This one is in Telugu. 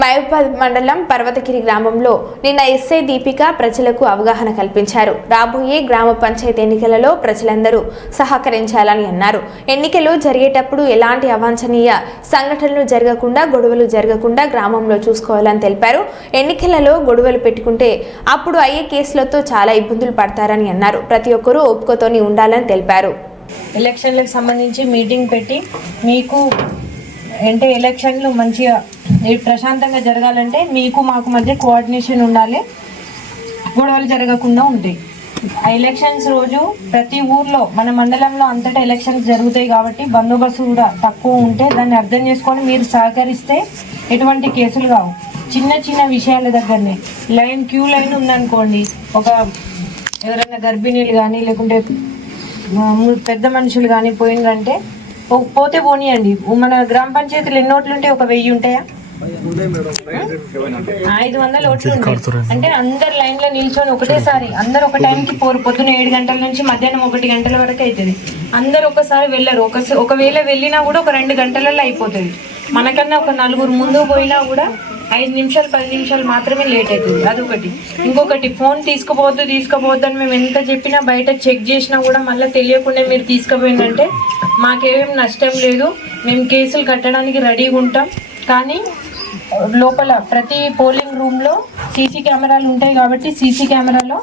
మహబూబాద్ మండలం పర్వతగిరి గ్రామంలో నిన్న ఎస్ఐ దీపిక ప్రజలకు అవగాహన కల్పించారు. రాబోయే గ్రామ పంచాయతీ ఎన్నికలలో ప్రజలందరూ సహకరించాలని అన్నారు. ఎన్నికలు జరిగేటప్పుడు ఎలాంటి అవాంఛనీయ సంఘటనలు జరగకుండా గొడవలు జరగకుండా గ్రామంలో చూసుకోవాలని తెలిపారు. ఎన్నికలలో గొడవలు పెట్టుకుంటే అప్పుడు అయ్యే కేసులతో చాలా ఇబ్బందులు పడతారని అన్నారు. ప్రతి ఒక్కరూ ఒప్పుకోతోని ఉండాలని తెలిపారు. ఎలక్షన్లకు సంబంధించి మీటింగ్ పెట్టి మీకు అంటే ఎలక్షన్లు మంచిగా ఇవి ప్రశాంతంగా జరగాలంటే మీకు మాకు మధ్య కోఆర్డినేషన్ ఉండాలి. గొడవలు జరగకుండా ఉంటాయి ఆ ఎలక్షన్స్ రోజు ప్రతి ఊర్లో మన మండలంలో అంతటా ఎలక్షన్స్ జరుగుతాయి కాబట్టి బందోబస్తు కూడా తక్కువ ఉంటే దాన్ని అర్థం చేసుకొని మీరు సహకరిస్తే ఎటువంటి కేసులు కావు చిన్న చిన్న విషయాల దగ్గరనే. లైన్ క్యూ లైన్ ఉందనుకోండి ఒక ఎవరైనా గర్భిణీలు కానీ లేకుంటే పెద్ద మనుషులు కానీ పోయిందంటే పో- పోతే పోనీయండి. మన గ్రామ పంచాయతీలు ఎన్ని ఓట్లు ఉంటాయి ఒక వెయ్యి ఉంటాయా? ఐదు వందల ఓట్లు అంటే అందరు లైన్లో నిల్చొని ఒకటేసారి అందరు ఒక టైంకి పోరు పొద్దున ఏడు గంటల నుంచి మధ్యాహ్నం ఒకటి గంటల వరకు అవుతుంది అందరు ఒకసారి వెళ్ళరు. ఒక ఒకవేళ వెళ్ళినా కూడా ఒక రెండు గంటలలో అయిపోతుంది. మనకన్నా ఒక నలుగురు ముందు పోయినా కూడా ఐదు నిమిషాలు పది నిమిషాలు మాత్రమే లేట్ అవుతుంది అదొకటి. ఇంకొకటి ఫోన్ తీసుకుపోవద్దు తీసుకుపోవద్దు అని మేము ఎంత చెప్పినా బయట చెక్ చేసినా కూడా మళ్ళీ తెలియకుండా మీరు తీసుకుపోయిందంటే మాకేమేం నష్టం లేదు. మేము కేసులు కట్టడానికి రెడీగా ఉంటాం. కానీ లోపల ప్రతి పోలింగ్ రూమ్లో సీసీ కెమెరాలు ఉంటాయి కాబట్టి సీసీ కెమెరాలో